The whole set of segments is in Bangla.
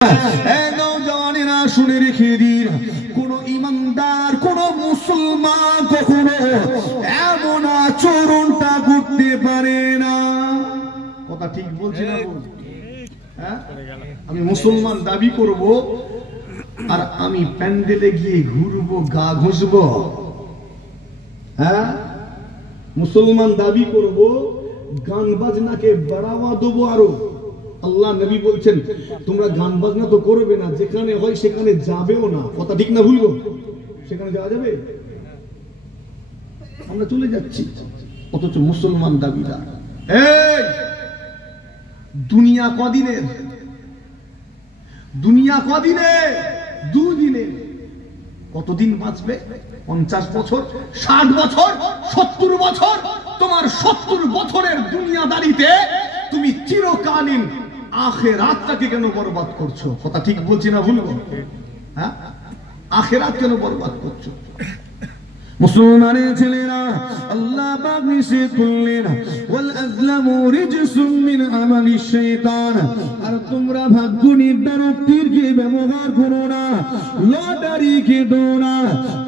নওজওয়ানেরা শুনে রেখে দিন, কোন ইমানদার কোন মুসলমান কখনো এমন আচরণটা করতে পারে না। কথা ঠিক বলছি না? আমি মুসলমান দাবি করব আর আমি প্যান্ডেলে গিয়ে ঘুরবো, গা ঘষবো? হ্যাঁ, মুসলমান দাবি করব, গান বাজনাকে বাড়াওয়া দেবো আরো। আল্লাহ নবী বলছেন তোমরা গান বাজনা তো করবে না, যেখানে হয় সেখানে যাবেও না। কথা ঠিক না ভুলবো? সেখানে যাওয়া যাবে? আমরা চলে যাচ্ছি, অথচ মুসলমান দাবিদার। এই দুনিয়া কদিনের? দুনিয়া কদিনের? দুদিনের। কতদিন বাঁচবে? 50 বছর, 60 বছর, 70 বছর। তোমার 70 বছরের দুনিয়াদারিতে তুমি চিরকালীন আখিরাতটাকে কেন বরবাদ করছো? কথা ঠিক বলছি না ভুলবো? হ্যাঁ, আখিরাত কেন বরবাদ করছো? মুসলমানের ছেলেরা, আল্লাহ পাক নিষেধ করলেন ওয়াল আযলামু রিজসুম মিন আমালিশ শাইতান। আর তোমরা ভাগ্য নির্ধারককে ব্যবহার করো না, লটারিকে দাও না,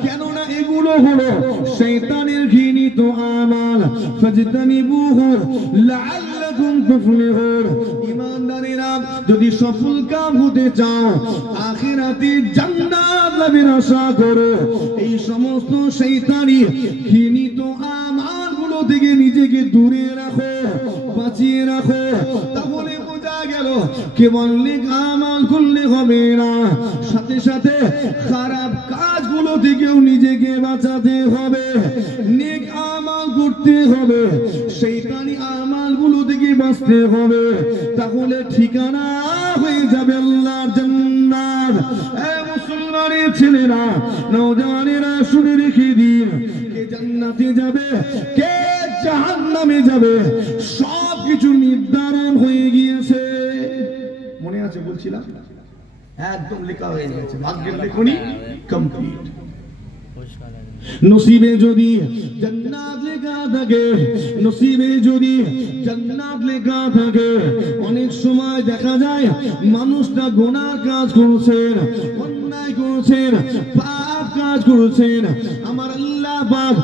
কেননা এগুলো হলো শয়তানের ঘৃণিত আমাল। ফাজতানিবুহু লাআল্লাকুম তুফলিহুন। ঈমানদারেরা, যদি সফল কাম হতে চাও, আখিরাতে জান্নাত লাভের আশা করো, এই সমস্ত শয়তানি ঘৃণিত আমালগুলো থেকে নিজেকে দূরে রাখো, বাঁচিয়ে রাখো। তাহলে বোঝা গেল কেবল নেক আমাল করলে হবে না, সাথে সাথে খারাপ কাজগুলো থেকেও নিজেকে বাঁচাতে হবে। নেক আমাল করতে হবে, শয়তানি আমালগুলো থেকে বাঁচতে হবে। তাহলে ঠিকানা হয়ে যাবে আল্লাহর জান্নাত। মুসলমানের ছেলেরা, নওজওয়ানেরা শুনে রেখে দিন, কে জান্নাতে যাবে, কে জাহান্নামে যাবে, সবকিছু নির্ধারণ হয়ে গিয়েছে। মনে আছে বলছিলাম? একদম লেখা হয়ে গেছে, ভাগ্যের লেখনী কমপ্লিট। নসিবে যদি জান্নাত লেখা থাকে, নসিবে যদি জান্নাত লেখা থাকে, অনেক সময় দেখা যায় মানুষটা গুনাহ কাজ করছেন, অন্যায় করছেন, পাপ কাজ করছেন। আমার আল্লাহ পাক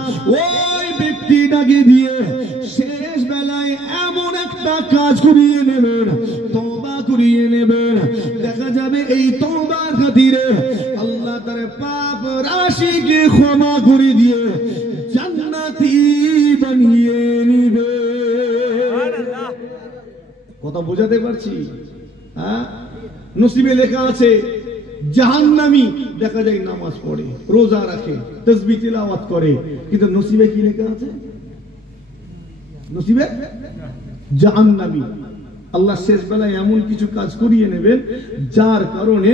ওই ব্যক্তিটাকে দিয়ে শেষ বেলায় এমন একটা কাজ করিয়ে নেবেন, তওবা করিয়ে নেবেন। দেখা যাবে এই তওবার খাতিরে আল্লাহ তার পাপ রাশিকে ক্ষমা করে দিয়ে জান্নাতি বানিয়ে নিবে। কথা বোঝাতে পারছি? হ্যাঁ, নসিবে লেখা আছে জাহান্নামী, দেখা যায় নামাজ পড়ে, রোজা রাখে, তাসবিহ তিলাওয়াত করে, কিন্তু নসিবে কি লেখা আছে? নসিবে জাহান্নামী। আল্লাহ শেষ বেলায় এমন কিছু কাজ করিয়ে নেবেন যার কারণে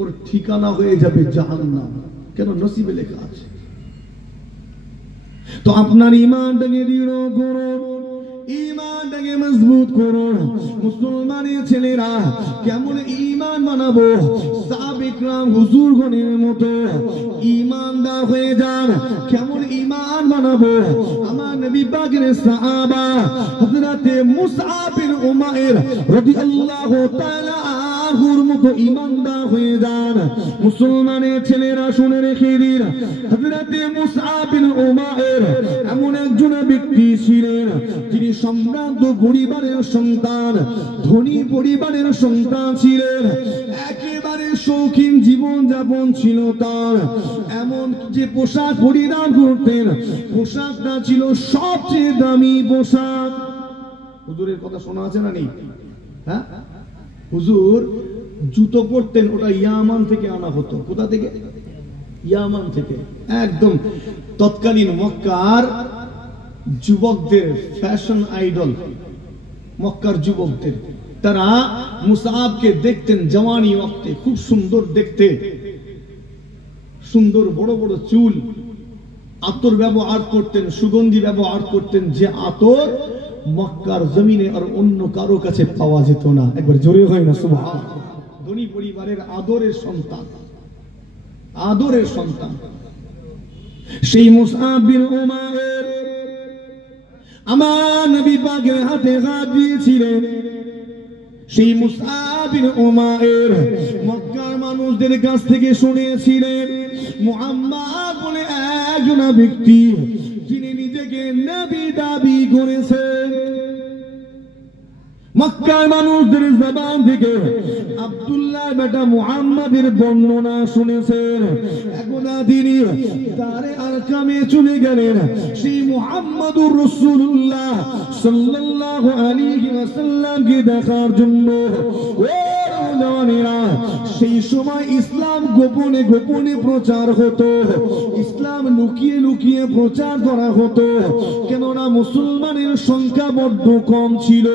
ওর ঠিকানা হয়ে যাবে জাহান্নাম। কেন? নসিবে লেখা আছে। তো আপনার ঈমানটাকে দৃঢ় করুন, ঈমানটাকে মজবুত করুন। মুসলমানের ছেলেরা, কেমন ঈমান বানাবো? সাহাবা ইকরাম হুজুরগণের মতো ঈমানদার হয়ে যান। কেমন ঈমান বানাবো? আমার নবী পাকের সাহাবা হযরতে মুসআব বিন উমাইর রাদিয়াল্লাহু তাআলা আনহুর মতো ঈমানদার হয়ে যান। মুসলমানের ছেলেরা শুনে রেখে দিন, হযরতে মুসআব বিন উমাইর এমন একজন ব্যক্তি ছিলেন যিনি সম্ভ্রান্ত পরিবারের সন্তান, ধনী পরিবারের সন্তান ছিলেন। একেবারে শৌখিন জীবন যাপন ছিল তার। এমন যে পোশাক পরিধান করতেন, পোশাকটা ছিল সবচেয়ে দামি পোশাক। হুজুরের কথা শোনা আছে না নেই? হ্যাঁ, হুজুর জুতো পরতেন, ওটা ইয়ামান থেকে আনা হতো। কোথা থেকে? ইয়ামান থেকে। একদম তৎকালীন মক্কার যুবকদের ফ্যাশন আইডল, মক্কার যুবকদের, তারা মুসআবকে দেখতেন জওয়ানি ওয়াক্তে, খুব সুন্দর দেখতে, সুন্দর বড় বড় চুল, আতর ব্যবহার করতেন, সুগন্ধি ব্যবহার করতেন, যে আতর মক্কার জমিনে আর অন্য কারো কাছে পাওয়া যেত না। একবার জোরে হয় না সুবহানাল্লাহ। ধনী পরিবারের আদরের সন্তান, আদরের সন্তান সেই মুসআব বিন উমাইর আমার নবী পাকের হাতে হাত দিয়েছিলেন। সেই মুসআব বিন উমাইর মক্কার মানুষদের কাছ থেকে শুনেছিলেন মুহাম্মদ বলে একজন ব্যক্তি যিনি নিজেকে নবী দাবি করেছেন। মক্কার মানুষদের জবান থেকে আব্দুল্লাহ বেটা মুহাম্মাদের বর্ণনা শুনেছেন। একদা তিনি দারে আরকামে চলে গেলেন সেই মুহাম্মাদুর রাসূলুল্লাহ সাল্লাল্লাহু আলাইহি ওয়াসাল্লামকে দেখার জন্য। সেই সময় ইসলাম গোপনে গোপনে প্রচার হতো, ইসলাম লুকিয়ে লুকিয়ে প্রচার করা হতো, কেননা মুসলমানের সংখ্যা বড্ড কম ছিল।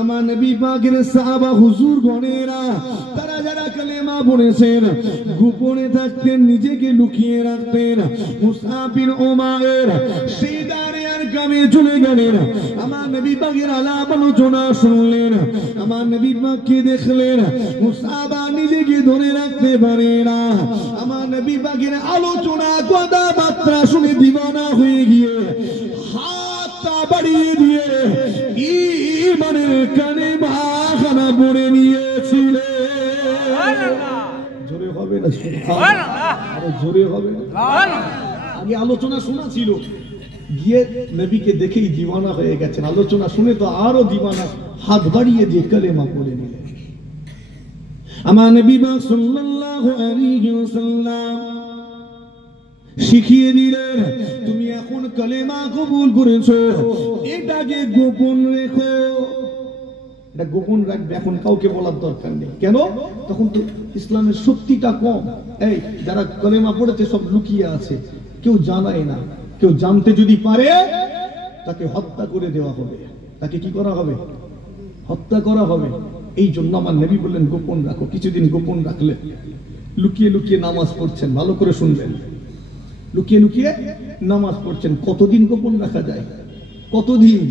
আমার নবী পাকের সাহাবা হুজুর গণেরা তারা যারা কালেমা পড়েছেন গোপনে থাকতেন, নিজেকে লুকিয়ে রাখতেন। মুসআব বিন উমাইর সেই দারে আরকামে চলে গেলেন, আমার নবী পাকের আলাপ আলোচনা শুনলেন, আমার নবী পাককে দেখলেন। মুসআব নিজেকে ধরে রাখতে পারে না, আমার নবী পাকের আলোচনা কথাবার্তা শুনে দিওয়ানা হয়ে গিয়ে হাতটা বাড়িয়ে দিয়ে ঈমানের কালেমা খানা পড়ে নিয়েছিলেন। জোরে হবে না? আরো জোরে হবে না? আগে আলোচনা শোনা ছিল, গিয়ে নবীকে দেখেই দিওয়ানা হয়ে গেছেন। আলোচনা শুনে তো আরো দিওয়ানা, হাত বাড়িয়ে দিয়ে কালেমা পড়ে নিলেন। আমার নবী সাল্লাল্লাহু আলাইহি ওয়াসাল্লাম শিখিয়ে দিলেন, তুমি এখন কালেমা কবুল করেছো, এটাকে গোপন রেখো। এটা গোপন রাখবে, এখন কাউকে বলার দরকার নেই। কেন? তখন তো ইসলামের শক্তিটা কম। এই যারা কালেমা পড়েছে সব লুকিয়ে আছে, কেউ জানায় না। কেউ জানতে যদি পারে তাকে হত্যা করে দেওয়া হবে। তাকে কি করা হবে? হত্যা করা হবে। এই জন্য আমার নবী বললেন গোপন রাখো। কিছুদিন গোপন রাখলে, লুকিয়ে লুকিয়ে নামাজ পড়ছেন, ভালো করে শুনবেন, লুকিয়ে লুকিয়ে নামাজ পড়ছেন, কতদিন গোপন রাখা যায়? কতদিন?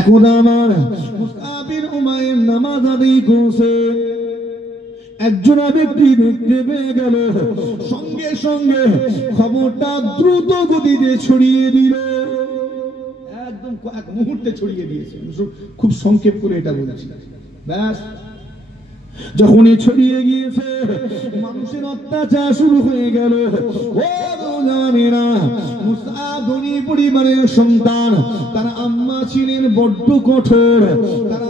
এখন আমার মুসআব বিন উমাইর নামাজ আদায় করছে, একজন ব্যক্তি দেখতে পেয়ে গেল, সঙ্গে সঙ্গে খবরটা দ্রুত গতিতে ছড়িয়ে দিল। একদম এক মুহূর্তে ছড়িয়ে দিয়েছে। খুব সংক্ষেপ করে এটা বলছি। ব্যাস, যখনই ছড়িয়ে গিয়েছে মানুষের অত্যাচার শুরু হয়ে গেল। ও জানেনা, মুসআব ধনী পরিবারের সন্তান, তার আম্মা ছিলেন বড্ড কঠোর, তার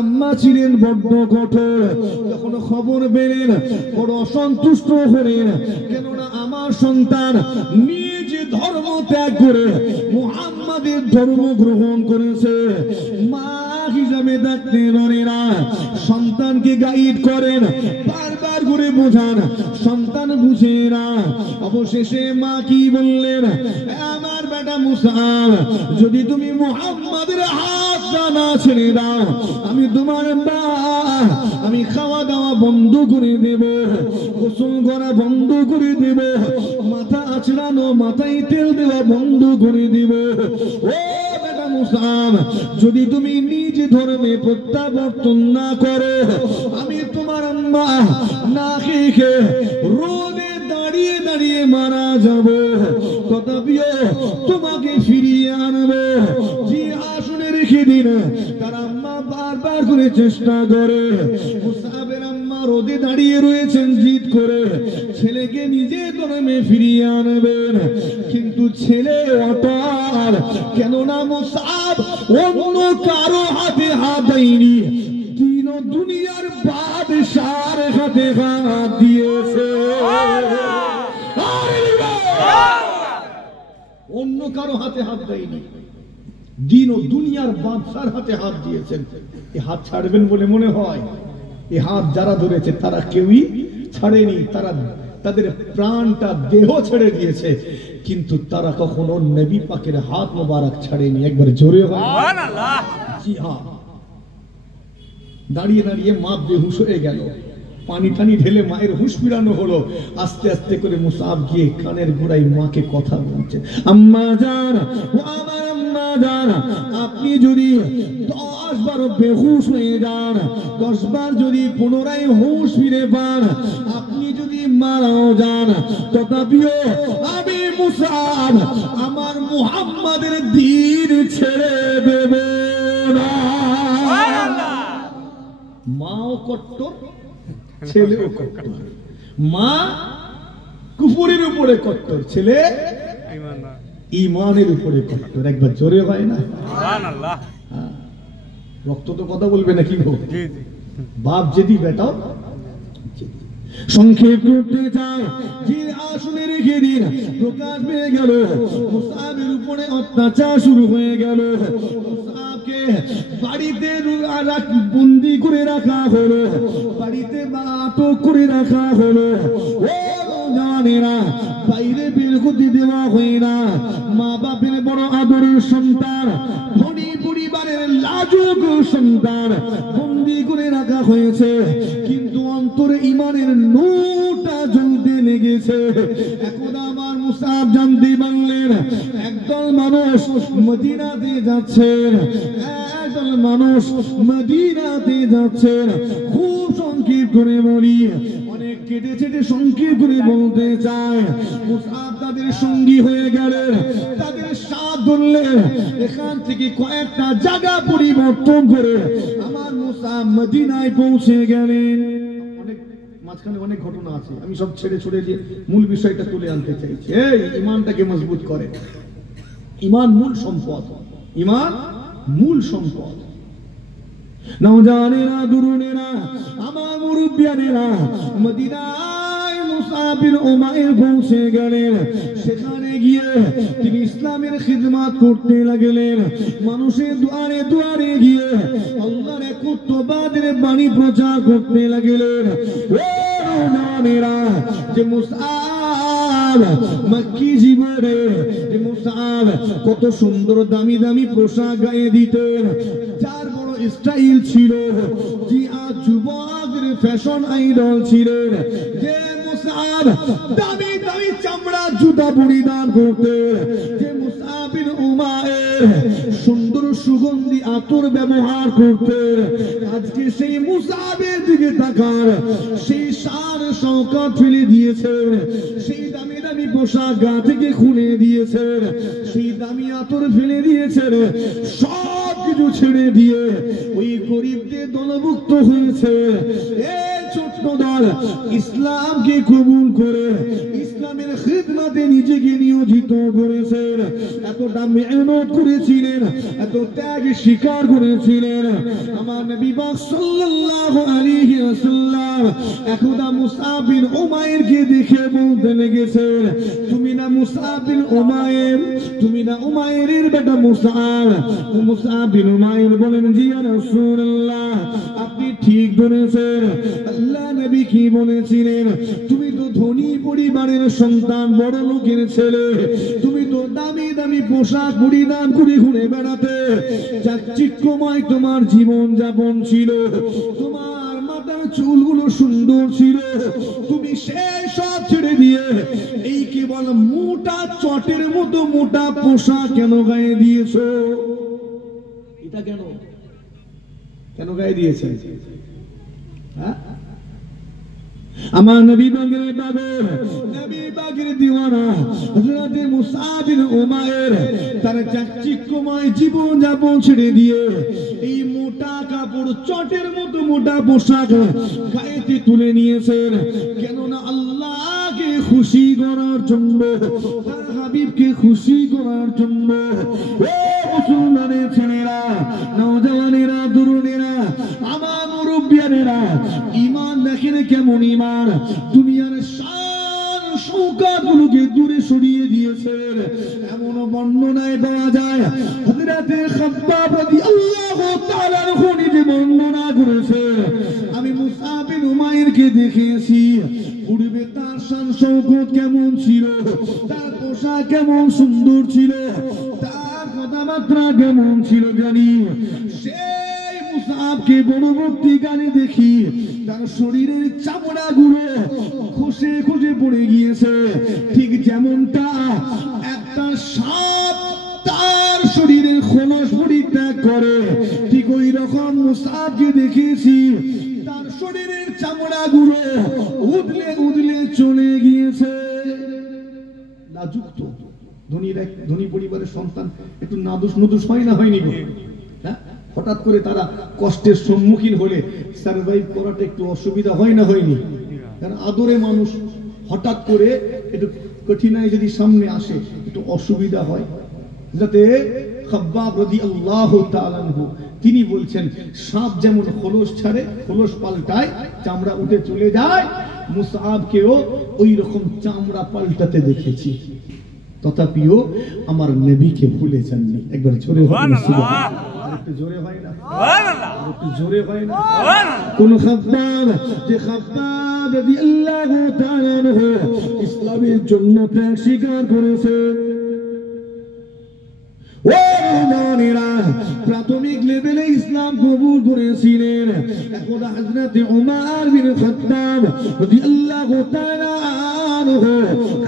আম্মা ছিলেন বড্ড কঠোর। যখন খবর পেলেন বড় অসন্তুষ্ট হলেন, কেননা আমার সন্তান নিজ ধর্ম ত্যাগ করে মুহাম্মাদের ধর্ম গ্রহণ করেছে। মা হিসাবে থাকতে পারে না, সন্তানকে গাইড করেন, বারবার করে বোঝান, সন্তান বুঝে না। অবশেষে মা কি বললেন, আমার বেটা মুসআব, যদি তুমি মুহাম্মাদের হাতটা না ছেড়ে দাও, আমি তোমার মা, আমি খাওয়া দাওয়া বন্ধ করে দেব, গোসল করা বন্ধ করে দেব, মাথা আঁচড়ানো, মাথায় তেল দেওয়া বন্ধ করে দেব। ও বেটা মুসআব, যদি তুমি নিজ ধর্মে প্রত্যাবর্তন না করো, আমি তোমার আম্মা না খেয়ে রোদে দাঁড়িয়ে দাঁড়িয়ে মারা যাব, তথাপিও তোমাকে ফিরিয়ে আনবো। যে আসনে রেখে দিন, তার আম্মা বারবার করে চেষ্টা করে। মুসআবের আম্মা রোদে দাঁড়িয়ে রয়েছেন জিদ করে, ছেলেকে নিজে ধর্মে ফিরিয়ে আনবেন, কিন্তু ছেলে অটল। কেননা মুসআব অন্য কারো হাতে হাত দেয়নি, তিন দুনিয়ার বাদশার হাতে হাত দিয়েছে। অন্য কারো হাতে হাত দেয়নি, দিন ও দুনিয়ার বাদশার হাতে হাত দিয়েছেন। এই হাত ছাড়বেন বলে মনে হয়? এই হাত যারা ধরেছে তারা কেউই ছাড়েনি, তারা তাদের প্রাণটা দেহ ছেড়ে দিয়েছে, কিন্তু তারা কখনো নবী পাকের হাত মোবারক ছাড়েনি। একবার জোরে হয়। জি হ্যাঁ, দাঁড়িয়ে দাঁড়িয়ে মা বেহুশ হয়ে গেল, পানি টানি ঢেলে মায়ের হুঁশ ফিরানো হলো। আস্তে আস্তে করে মুসআব গিয়ে কানের গোড়ায় মাকে কথা বলছে, আম্মা জান, ও আমার আম্মা জান, আপনি যদি 10 বার বেহুশ হয়ে যান, 10 বার যদি পুনরায় হুঁশ ফিরে পান, আপনি যদি মারাও যান, তথাপিও আমি মুসআব আমার মুহাম্মাদের দ্বীন ছেড়ে দেব না। মাও কট্টর, ছেলেও কট্টর। মা কুফরের উপরে কট্টর, ছেলে ঈমানের উপরে কট্টর। একবার জোরে হয় না? সুবহানাল্লাহ। রক্ত তো কথা বলবে না কি গো? বাপ যেদি বেটাও সংক্ষেপ করতে চায় যে আসলে রেখে দিন প্রকাশ পেয়ে গেল মুসআবের উপরে অত্যাচার শুরু হয়ে গেল। মুসআবকে বাড়িতে বন্দি করে রাখা হলো, বাড়িতে আটক করে রাখা হলো। ও জানেরা, বাইরে বের হতে দেওয়া হয় না। মা বাপের বড় আদরের সন্তান, ধনী পরিবারের লাজুক সন্তান বন্দি করে রাখা হয়েছে, কিন্তু অন্তরে ঈমানের নূরটা জ্বলতে লেগেছে। এখন আমার মুসআব জানতে পারলেন একদল মানুষ মদিনাতে যাচ্ছেন, একদল মানুষ মদিনাতে যাচ্ছেন। খুব সংক্ষেপ করে বলি, অনেক কেটে ছেটে সংক্ষেপ করে বলতে চায়। মুসআব তাদের সঙ্গী হয়ে গেলেন, তাদের সাথ ধরলেন। এখান থেকে কয়েকটা জায়গা পরিবর্তন করে আমার মুসআব মদিনায় পৌঁছে গেলেন। অনেক মাঝখানে অনেক ঘটনা আছে, আমি সব ছেড়ে ছড়ে দিয়ে মূল বিষয়টা তুলে আনতে চাইছি। এই ঈমানটাকে মজবুত করে, ঈমান মূল সম্পদ, ঈমান মূল সম্পদ। নওজওয়ানেরা, তরুণেরা, আমার মুরব্বিয়ানেরা মদিনায় মুসআব বিন উমাইর পৌঁছে গেলেন। সেখানে গিয়ে তিনি ইসলামের খিদমত করতে লাগলেন। মানুষের দুয়ারে দুয়ারে গিয়ে আল্লাহর একত্ববাদের বাণী প্রচার করতে লাগলেন। ও নওজওয়ানেরা, যে মুসআব মক্কি জীবনে, যে মুসআব কত সুন্দর দামি দামি পোশাক গায়ে দিতেন, যার বড় স্টাইল ছিল, যে আজ যুবকদের ফ্যাশন আইডল ছিলেন, যে মুসআব দামি দামি চামড়া জুতা পরিধান করতেন, যে মুসআব বিন উমাইর সুন্দর সুগন্ধি আতর ব্যবহার করতেন, আজকে সেই মুসআবের দিকে তাকান, সেই শান শওকত ফেলে দিয়েছেন, সেই দামি দামি পোশাক গা থেকে খুলে দিয়েছেন, সেই দামি আতর ফেলে দিয়েছেন, সব কিছু ছেড়ে দিয়ে ওই গরিবদের দলভুক্ত হয়েছে। এই ছোট্ট দল ইসলামকে কবুল করে ইসলামের খিদমতে নিজেকে নিয়োজিত করেছেন। এতটা মেহনত করেছিলেন, এত ত্যাগ স্বীকার করেছিলেন। আমার নবী পাক সাল্লাল্লাহু আলাইহি ওয়াসাল্লাম একদা মুসআব বিন উমাইরকে দেখে বলতে লেগেছেন, তুমি না মুসআব বিন উমাইর, তুমি না উমাইরের বেটা মুসআব? মুসআব বিন উমাইর বলেন, জি ইয়া রাসূলুল্লাহ, আপনি ঠিক ধরেছেন। আল্লাহ নবী কি বলেছিলেন? তুমি তো ধনী পরিবারের সন্তান, বড় লোকের ছেলে, তুমি তো দামি দামি পোশাক পরিধান করে ঘুরে বেড়াতে, চাকচিক্যময় তোমার জীবন যাপন ছিল, তোমার মাথার চুলগুলো সুন্দর ছিল, তুমি সেই সব ছেড়ে দিয়ে এই কেবল মোটা চটের মতো মোটা পোশাক কেন গায়ে দিয়েছো? এটা কেন কেন গায়ে দিয়েছে? হ্যাঁ, আমার নবী পাকের পাগল, নবী পাকের দিওয়ানা হযরত মুসআব বিন উমাইর তার চাকচিক্যময় জীবন যাপন ছেড়ে দিয়ে এই মোটা কাপড় চটের মতো মোটা পোশাক গায়েতে তুলে নিয়েছেন। কেননা আল্লাহকে খুশি করার জন্য, তার হাবিবকে খুশি করার জন্য। ও মুসলমানের ছেলেরা, নওজওয়ানেরা, তরুণেরা, আমার মুরব্বিয়ানেরা, ঈমান দেখেন কেমন ঈমান দুনিয়ার শান শওকতগুলোকে দূরে সরিয়ে দিয়েছেন। এমন বর্ণনায় পাওয়া যায়, হযরতে খাব্বাব রাদিয়াল্লাহু তাআলা আনহু নিজে বর্ণনা করেছেন, আমি মুসআব বিন উমাইরকে দেখেছি, পূর্বে তার শান শওকত কেমন ছিল, তার পোশাক কেমন সুন্দর ছিল, তার কথাবার্তা কেমন ছিল জানি। সেই মুসআবকে পরবর্তীকালে দেখি তার শরীরের চামড়া গুলো খসে খসে পড়ে গিয়েছে, ঠিক যেমনটা একটা সাপ তার শরীরের খোলস পরিত্যাগ করে, ঠিক ওই রকম মুসআবকে দেখেছি, তার শরীরের চামড়া গুলো উদলে উদলে চলে গিয়েছে। লাজুক ধনী পরিবারের সন্তান একটু নাদুস নুদুস হয় না, হয়নি? হঠাৎ করে তারা কষ্টের সম্মুখীন হলে সার্ভাইভ করাটা একটু অসুবিধা হয় না, হয়নি? কারণ আদরে মানুষ হঠাৎ করে একটু কঠিনাই যদি সামনে আসে একটু অসুবিধা হয়। যাতে খাব্বাব রাদিয়াল্লাহু তাআলা আনহু তিনি বলছেন, সাপ যেমন খোলস ছাড়ে, খোলস পাল্টায়, চামড়া উঠে চলে যায়, মুসআবকেও ওই রকম চামড়া পাল্টাতে দেখেছি, তথাপিও আমার নবীকে ভুলে যাননি। একবার জোরে হয় না? সুবহানাল্লাহ। একটু জোরে হয় না? সুবহানাল্লাহ। একটু জোরে হয় না? সুবহানাল্লাহ। কোন খাব্বাব, যে খাব্বাব রাদিয়াল্লাহু তাআলা আনহু ইসলামের জন্য ত্যাগ স্বীকার করেছে। প্রাথমিক লেভেলে ইসলাম কবুল করেছিলেন। এখন হযরত উমর বিন খাত্তাব রাদিয়াল্লাহু তাআলা আনহু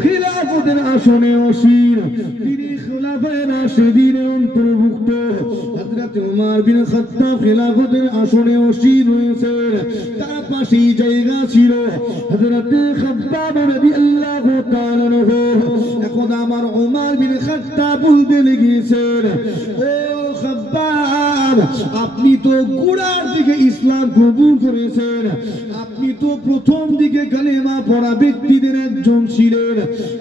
খিলাফতের আসনে আসীন, তিনি খোলাফায়ে রাশিদিনের অন্তর্ভুক্ত। হযরত উমর বিন খাত্তাব খিলাফতের আসনে আসীন হয়েছেন, তার পাশেই জায়গা ছিল হযরত খাব্বাব রাদিয়াল্লাহু তাআলা আনহু। এখন আমার উমর বিন খাত্তাব বলতে লেগেছেন, ও খাব্বাব, আপনি তো গোড়ার দিকে ইসলাম কবুল করেছেন, আপনি তো প্রথম দিকে কালেমা পড়া ব্যক্তিদের একজন ছিলেন,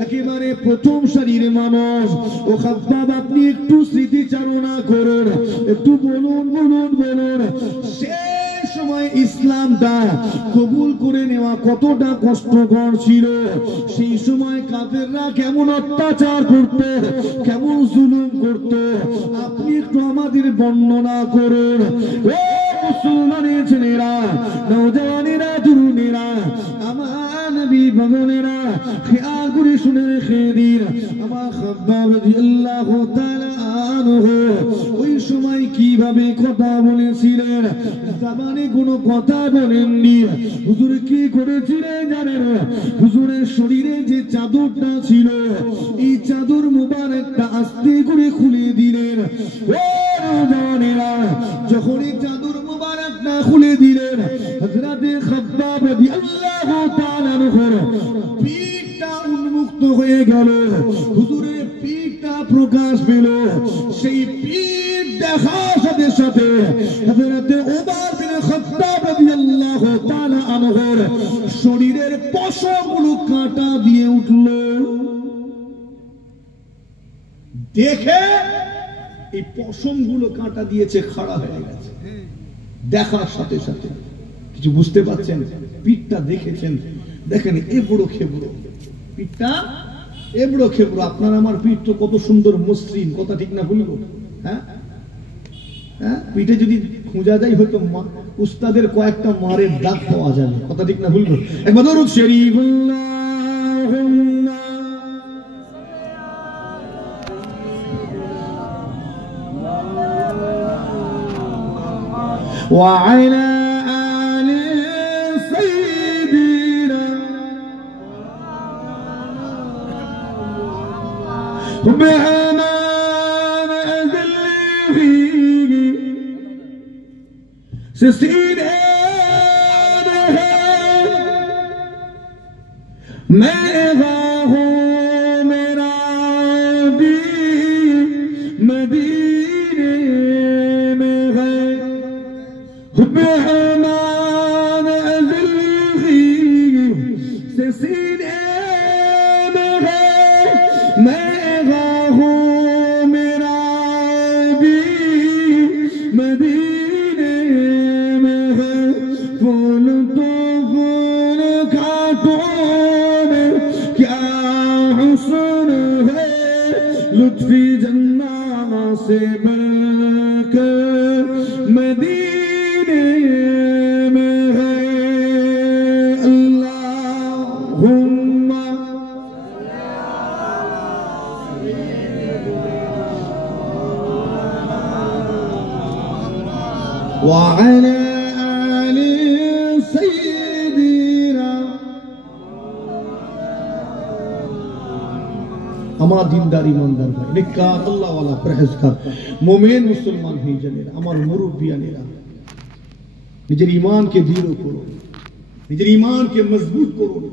একেবারে প্রথম সারির মানুষ। ও খাব্বাব, আপনি একটু স্মৃতিচারণা করুন, একটু বলুন বলুন বলুন, সেই সময় ইসলামটা কবুল করে নেওয়া কতটা কষ্টকর ছিল, সেই সময় কাফেররা কেমন অত্যাচার করত, কেমন জুলুম করত, আপনি একটু আমাদের বর্ণনা করুন। ও মুসলমানের ছেলেরা, নওজওয়ানেরা, তরুণেরা, আমার নবী ভগনেরা, খেয়াল করে শুনে রেখে দিন, আমার খাব্বাব রাদিয়াল্লাহু তাআলা আনহু ওই সময় কিভাবে কথা বলেছিলেন, জামানে কোনো কথা বলেননি। হুজুর কি করেছিলেন জানেন? হুজুরের শরীরে যে চাদরটা ছিল, এই চাদর মুবারকটা আস্তে করে খুলে দিলেন। ও নওজওয়ানেরা, যখন এই চাদর মুবারকটা খুলে দিলেন, হযরত খাব্বাব রাদিয়াল্লাহু তাআলা আনহুর পিঠটা উন্মুক্ত হয়ে গেল, হুজুরের পিঠটা প্রকাশ পেল। সেই পিঠ দেখার সাথে সাথে হযরত উমর বিন খাত্তাব রাদিয়াল্লাহু তাআলা আনহুর শরীরের পশমগুলো কাঁটা দিয়ে উঠল। দেখে এই পশমগুলো কাঁটা দিয়েছে, খাড়া হয়ে গেছে। দেখার সাথে সাথে কিছু বুঝতে পারছেন? পিঠটা দেখেছেন, দেখেন এবড়ো খেবড়ো, পিঠটা এবড়ো খেবড়ো। আপনার আমার পিঠ তো কত সুন্দর মসৃণ, কথা ঠিক না বলবো? হ্যাঁ হ্যাঁ, পিঠে যদি খুঁজা যায় হয়তো উস্তাদের কয়েকটা মারের দাগ পাওয়া যাবে, কথা ঠিক না বলবো? একবার দরুদ শরীফ وعلى آل سيدنا بأمان أذله سسينا ماذا هو مرادي مدينة مغير بأمان أذله سسينا مغير ماذا هو مرادي مدينة مغير فول طفل كاتون क्या हुस्न है लुत्फी जन्ना से बढ़कर मदीने में है अल्लाहुम्मा وعلى آل سيدنا আমার দিনদার ইমানদার ভাই, নেককার আল্লাহওয়ালা পরহেজগার মুমিন মুসলমান হয়ে জানেন, আমার মুরব্বিয়ানেরা, নিজের ঈমানকে দৃঢ় করুন, নিজের ঈমানকে মজবুত করুন।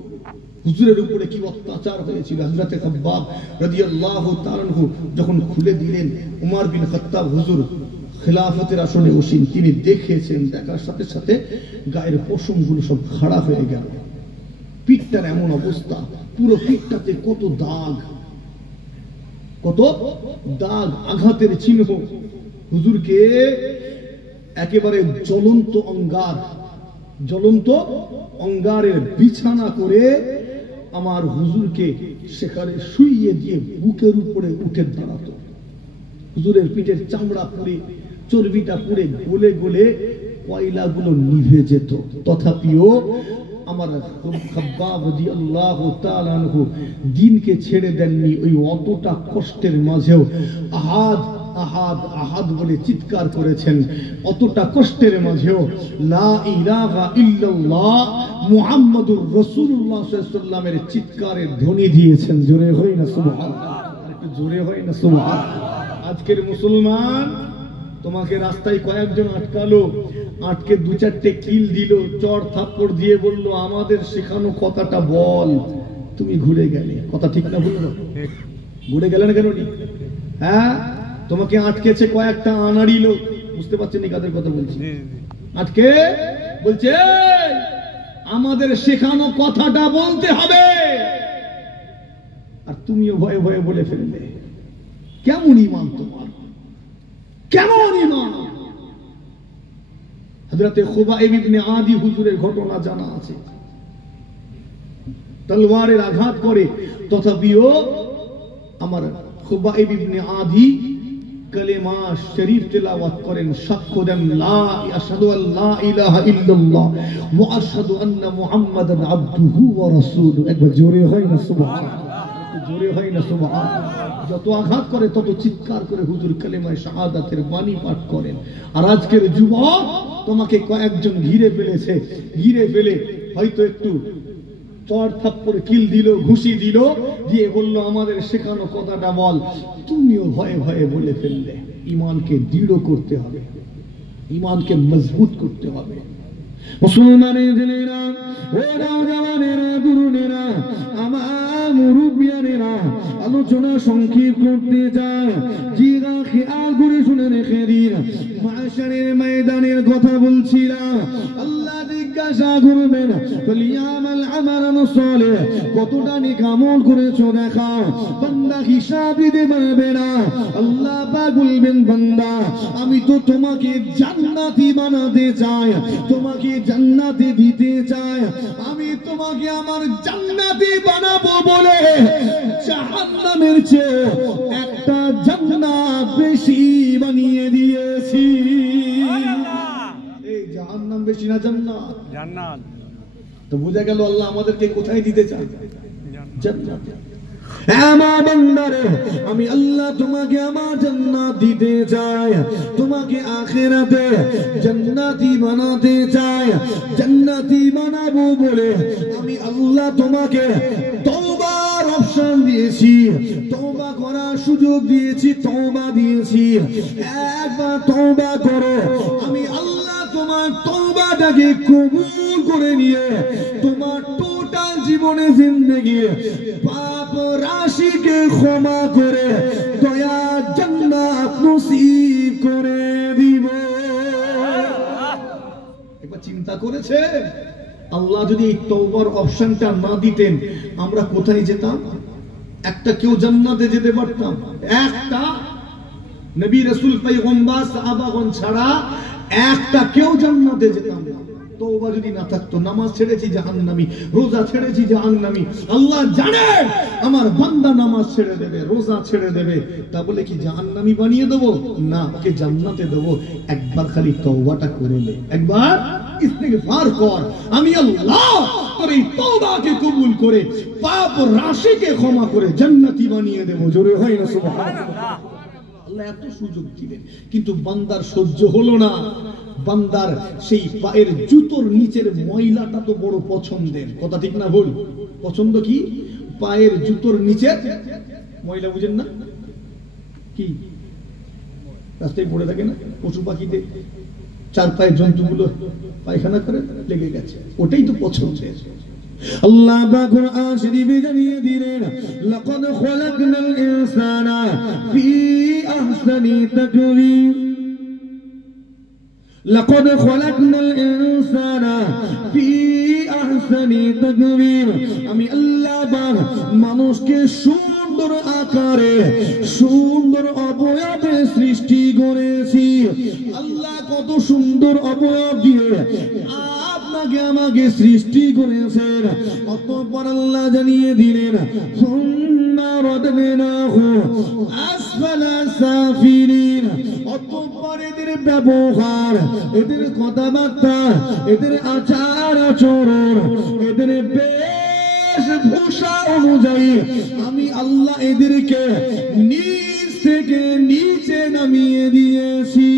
হুজুরের উপরে কি অত্যাচার হয়েছিল, হযরত খাব্বাব রাদিয়াল্লাহু তাআলা আনহু যখন খুলে দিলেন, উমর বিন খাত্তাব হুজুর খিলাফতের আসনে বসেন, তিনি দেখেছেন, দেখার সাথে সাথে গায়ের পশমগুলো সব খাড়া হয়ে গেল, পিঠটার এমন অবস্থা, পুরো পিঠটাতে কত দাগ, কত দাগ, আঘাতের চিহ্ন। হুজুরকে একেবারে জ্বলন্ত অঙ্গারের বিছানা করে আমার হুজুরকে সেখানে শুইয়ে দিয়ে বুকের উপরে উঠে দাঁড়াতো। হুজুরের পিঠের চামড়া পুড়ে, চর্বিটা পুড়ে গলে গলে কয়লাগুলো নিভে যেত। তথাপিও আমার খাব্বাব রাদিয়াল্লাহু তাআলা আনহু দ্বীনকে ছেড়ে দেননি। ওই অতটা কষ্টের মাঝেও আহাদ আহাদ আহাদ বলে চিৎকার করেছেন। অতটা কষ্টের মাঝেও লা ইলাহা ইল্লাল্লাহ মুহাম্মাদুর রাসূলুল্লাহ সাল্লাল্লাহু আলাইহি ওয়াসাল্লামের চিৎকারের ধ্বনি দিয়েছেন। জোরে হয় না সুবহানাল্লাহ, একটু জোরে হয় না সুবহানাল্লাহ। আজকের মুসলমান, তোমাকে রাস্তায় কয়েকজন আটকালো, আটকে দু চারটে কিল দিল, চড় থাপ্পড় দিয়ে বলল আমাদের শেখানো কথাটা বল, তুমি ঘুরে গেলে। কথা ঠিক না ভুল? ঘুরে গেলে না কেন? হ্যাঁ, তোমাকে আটকেছে কয়েকটা আনাড়ি লোক, বুঝতে পারছেন কাদের কথা বলছি? আটকে বলছে আমাদের শেখানো কথাটা বলতে হবে, আর তুমিও ভয়ে ভয়ে বলে ফেললে। কেমন ঈমান তোমার, কেমন ঈমান? হযরতে খুবাইব ইবনে আদি হুজুরের ঘটনা জানা আছে। তলোয়ারের আঘাত করে, তথাপিও আমার খুবাইব ইবনে আদি কালেমা শরীফ তেলাওয়াত করেন, সাক্ষ্য দেন লা আশহাদু আল্লা ইলাহা ইল্লাল্লাহ ওয়া আশহাদু আন্না মুহাম্মাদান আবদুহু ওয়া রাসূলুহু। একবার জোরে হয় না সুবহানাল্লাহ, জোরে হয় না সুবহানাল্লাহ। যত আঘাত করে তত চিৎকার করে হুজুর কালেমায়ে শাহাদাতের বাণী পাঠ করেন। আর আজকের যুবক, তোমাকে কয়েকজন ঘিরে ফেলেছে, ঘিরে ফেলে হয়তো একটু চড় থাপ্পড় কিল দিল, ঘুষি দিল, দিয়ে বলল আমাদের শেখানো কথাটা বল, তুমিও ভয়ে ভয়ে বলে ফেললে। ঈমানকে দৃঢ় করতে হবে, ঈমানকে মজবুত করতে হবে। মুসলমানের দিনেরা, ওরা জওয়ানেরা, তরুণেরা, আমার মুরব্বিয়ানেরা, আলোচনা সংক্ষেপ করতে যায়। জিগা খেয়াল করে শুনে রেখে দিন, মাশারের ময়দানের কথা বলছিলাম। আল্লাহ জিজ্ঞাসা করবেন ফালিয়ামাল আমালান সালিহ, কতটা নেক আমল করেছো দেখা। বান্দা হিসাব দিতে পারবে না। আল্লাহ পাক বলবেন বান্দা আমি তো তোমাকে জান্নাতি বানাতে চাই, তোমাকে জান্নাতে দিতে চাই। আমি তোমাকে আমার জান্নাতি বানাবো বলে জাহান্নামের চেয়ে একটা জান্নাত বেশি বানিয়ে দিয়েছি। এই জাহান্নাম বেশি না জান্নাত? জান্নাত। তো বুঝা গেল আল্লাহ আমাদেরকে কোথায় দিতে চায়? জান্নাত। আমার বান্দারে, আমি আল্লাহ তোমাকে আমার জান্নাত দিতে চাই, তোমাকে আখিরাতে জান্নাতি বানাতে চাই। জান্নাতি বানাবো বলে আমি আল্লাহ তোমাকে তওবার অপশন দিয়েছি, তওবা করার সুযোগ দিয়েছি, তওবা দিয়েছি। একবার তওবা করো, আমি আল্লাহ তোমার তওবাটাকে কবুল করে নিয়ে তোমার টোটাল জীবনে জিন্দেগি পাপ রাশিকে ক্ষমা করে দয়া জান্নাত নসিব করে দিব। একবার চিন্তা করেছে আল্লাহ যদি এই তওবার অপশনটা না দিতেন আমরা কোথায় যেতাম? একটা কেউ জান্নাতে যেতে পারতাম? একটা নবী রাসূল পয়গম্বর সাহাবাগণ ছাড়া একটা কেউ জান্নাতে যেতাম না। তওবা যদি না থাকতো, নামাজ ছেড়েছি জাহান্নামী, রোজা ছেড়েছি জাহান্নামী। আল্লাহ জানে আমার বান্দা নামাজ ছেড়ে দেবে, রোজা ছেড়ে দেবে, তা বলে কি জাহান্নামী বানিয়ে দেবো? না, ওকে জান্নাতে দেবো। একবার খালি তওবাটা করে নে, একবার ইস্তিগফার কর, আমি আল্লাহ তোর এই তওবাকে কবুল করে পাপ রাশিকে ক্ষমা করে জান্নাতি বানিয়ে দেবো। জোরে হয় না সুবহানাল্লাহ। আল্লাহ এত সুযোগ দিলেন, কিন্তু বান্দার সহ্য হলো না। বান্দার সেই পায়ের জুতোর নিচের ময়লাটা তো বড় পছন্দের, কথা ঠিক না ভুল? পছন্দ কি? পায়ের জুতোর নিচের ময়লা, বুঝেন না? কি রাস্তায় পড়ে থাকে না, পশু পাখিতে চার পায়ের জন্তুগুলো পায়খানা করে লেগে গেছে, ওটাই তো পছন্দের। আল্লাহ পাক কুরআন শরীফে জানিয়ে দিলেন লাকাদ খালাকনাল ইনসানা ফি আহসানি তাকওয়িম। লাকাদ খলাকনাল ইনসানা ফি আহসানি তাকওয়িম। আমি আল্লাহ পাক মানুষকে সুন্দর আকারে সুন্দর অবয়বে সৃষ্টি করেছি। আল্লাহ কত সুন্দর অবয়ব দিয়ে আপনাকে আমাকে সৃষ্টি করেছেন। অতঃপর আল্লাহ জানিয়ে দিলেন সুম্মা রাদনাহু আসফালা সাফিলিন। অতঃপর এদের ব্যবহার, এদের কথাবার্তা, এদের আচার আচরণ, এদের বেশভূষা অনুযায়ী আমি আল্লাহ এদেরকে নিচ থেকে নিচে নামিয়ে দিয়েছি।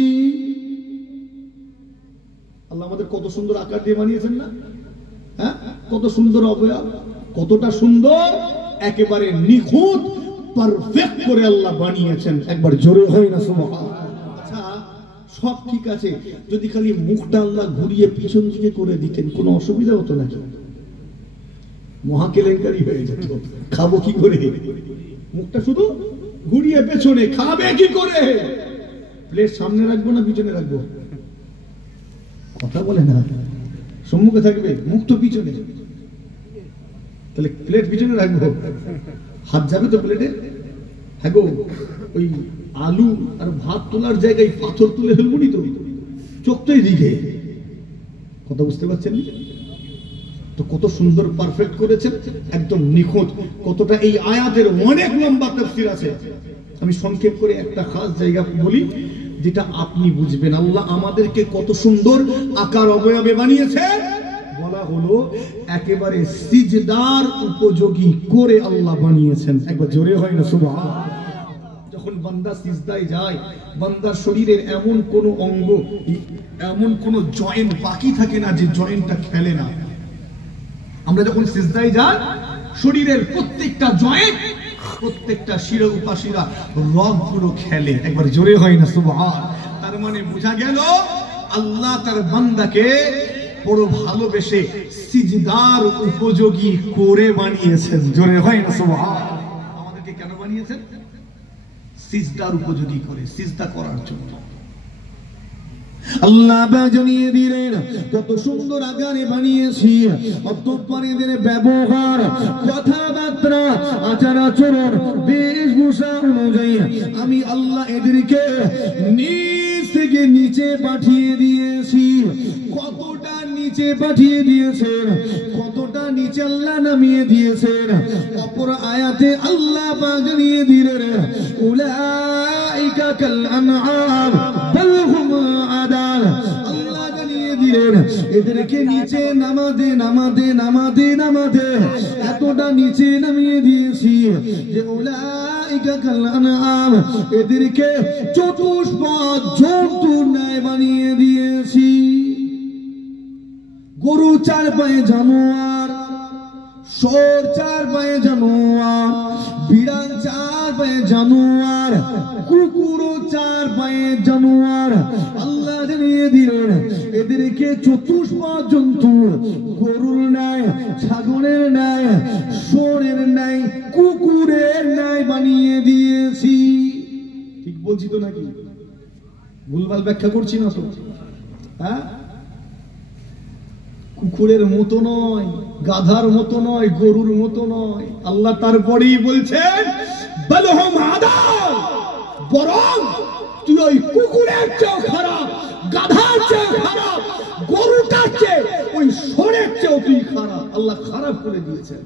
আল্লাহ আমাদের কত সুন্দর আকার দিয়ে বানিয়েছেন না? হ্যাঁ, কত সুন্দর অবয়ব, কতটা সুন্দর, একেবারে নিখুঁত পারফেক্ট করে আল্লাহ বানিয়েছেন। একবার জোরে হয় না সুবহানাল্লাহ। আচ্ছা, সব ঠিক আছে, যদি খালি মুখটা আল্লাহ ঘুরিয়ে পিছন দিকে করে দিতেন কোনো অসুবিধা হতো নাকি? মহা কেলেঙ্কারি হয়ে যেত। খাবো কি করে? মুখটা শুধু ঘুরিয়ে পেছনে, খাবে কি করে? প্লেট সামনে রাখবো না পিছনে রাখবো? কথা বলে না, সম্মুখে থাকবে, মুখ তো পিছনে, তাহলে প্লেট পিছনে রাখবো, হাত যাবে তো প্লেটে? হ্যাঁ গো, ওই আলু আর ভাত তোলার জায়গায় পাথর তুলে ফেলবো নি তো, চোখ তো এইদিকে। কথা বুঝতে পারছেন? তো কত সুন্দর পারফেক্ট করেছেন, একদম নিখুঁত। কতটা, এই আয়াতের অনেক লম্বা তাফসীর আছে, আমি সংক্ষেপ করে একটা খাস জায়গা বলি যেটা আপনি বুঝবেন। আল্লাহ আমাদেরকে কত সুন্দর আকার অবয়বে বানিয়েছে, বলা হলো একেবারে সিজদার উপযোগী করে আল্লাহ বানিয়েছেন। একবার জোরে হয় না সুবহানাল্লাহ। যখন বান্দা সিজদায় যায়, বান্দার শরীরের এমন কোন অঙ্গ, এমন কোন জয়েন্ট বাকি থাকে না যে জয়েন্টটা খেলে না। আমরা যখন সিজদায় যাই, শরীরের প্রত্যেকটা জয়েন্ট, প্রত্যেকটা শিরা উপাশিরা রগগুলো খেলে। একবার জোরে হয় না সুবহান। তার মানে বোঝা গেল আল্লাহ তার বান্দাকে বড় ভালোবেসে সিজদার উপযোগী করে বানিয়েছেন। জোরে হয় না সুবহান। আমাদেরকে কেন বানিয়েছেন? সিজদার উপযোগী করে, সিজদা করার জন্য। আল্লাহ জানিয়ে দিলেন কত সুন্দর আকারে বানিয়েছি। অতঃপর এদের ব্যবহার, কথাবার্তা, আচার আচরণ, বেশভূষা অনুযায়ী আমি আল্লাহ এদেরকে নিচ থেকে নিচে পাঠিয়ে দিয়েছি। কতটা নিচে পাঠিয়ে দিয়েছেন, কতটা নিচে আল্লাহ নামিয়ে দিয়েছেন। অপর আয়াতে আল্লাহ জানিয়ে দিলেন উলাইকা কাল আনআম বাল হুম আদাল। আল্লাহ জানিয়ে দিলেন এদেরকে নিচে নামাতে নামাতে নামাতে নামাতে এতটা নিচে নামিয়ে দিয়েছি যে উলাইকা কাল আনআম, এদেরকে চতুষ্পদ জন্তুর ন্যায় বানিয়ে দিয়েছি। গরু চার পায়ে জানোয়ার, শুয়োর চার পায়ে জানোয়ার, বিড়াল চার পায়ে জানোয়ার, কুকুরও চার পায়ে জানোয়ার। আল্লাহ জানিয়ে দিলেন এদেরকে চতুষ্পদ জন্তু, গরুর ন্যায়, ছাগলের ন্যায়, শুয়োরের ন্যায়, কুকুরের ন্যায় বানিয়ে দিয়েছি। ঠিক বলছি তো নাকি? ভুলভাল ব্যাখ্যা করছি না তো? হ্যাঁ, কুকুরের মতো নয়, গাধার মতো নয়, গরুর মতো নয়। আল্লাহ তারপরেই বলছেন বালহুম আদাল, বরং তুই ওই কুকুরের চেয়েও খারাপ, গাধার চেয়েও খারাপ, গরুটার চেয়ে, ওই ষোঁড়ের চেয়েও তুই খারাপ। আল্লাহ খারাপ করে দিয়েছেন।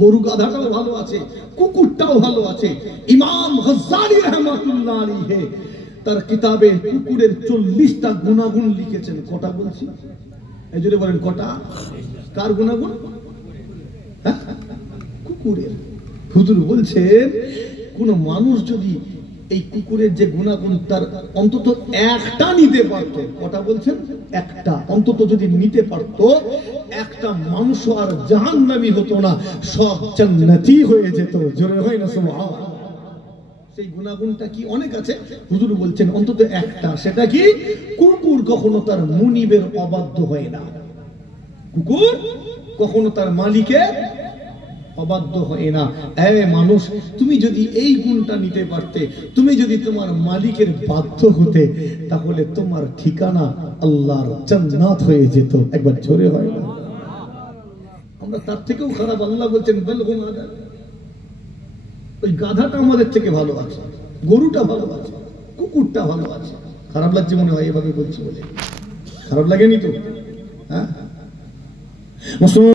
গরু গাধাটাও ভালো আছে, কুকুরটাও ভালো আছে। ইমাম গজ্জালী রাহমাতুল্লাহ আলাইহি তার কিতাবে কুকুরের 40টা গুণাগুণ লিখেছেন। কটা বলছি? এই জন্য বলেন কটা? কার গুণাগুণ? কুকুরের। হুজুর বলছেন কোন মানুষ যদি এই কুকুরের যে গুণাগুণ তার অন্তত একটা নিতে পারতো, কটা বলছেন? একটা অন্তত যদি নিতে পারতো, একটা মানুষ আর জাহান্নামী হতো না, সব জান্নাতি হয়ে যেত। জোরে হয় না সুবহানাল্লাহ। সেই গুণাগুণটা কি? অনেক আছে। হুজুর বলছেন অন্তত একটা। সেটা কি? কুকুর কখনো তার মুনিবের অবাধ্য হয় না। কুকুর কখনো তার মালিকের অবাধ্য হয় না। মানুষ, তুমি যদি এই গুণটা নিতে পারতে, তুমি যদি তোমার মালিকের বাধ্য হতে, তাহলে তোমার ঠিকানা আল্লাহর জান্নাত হয়ে যেত। একবার জোরে হয় না? আমরা তার থেকেও খারাপ। আল্লাহ বলছেন বলহুম আদাল। ওই গাধাটা আমাদের থেকে ভালো আছে, গরুটা ভালো আছে, কুকুরটা ভালো আছে। খারাপ লাগছে মনে হয় এভাবে বলছি বলে? খারাপ লাগেনি তো? হ্যাঁ।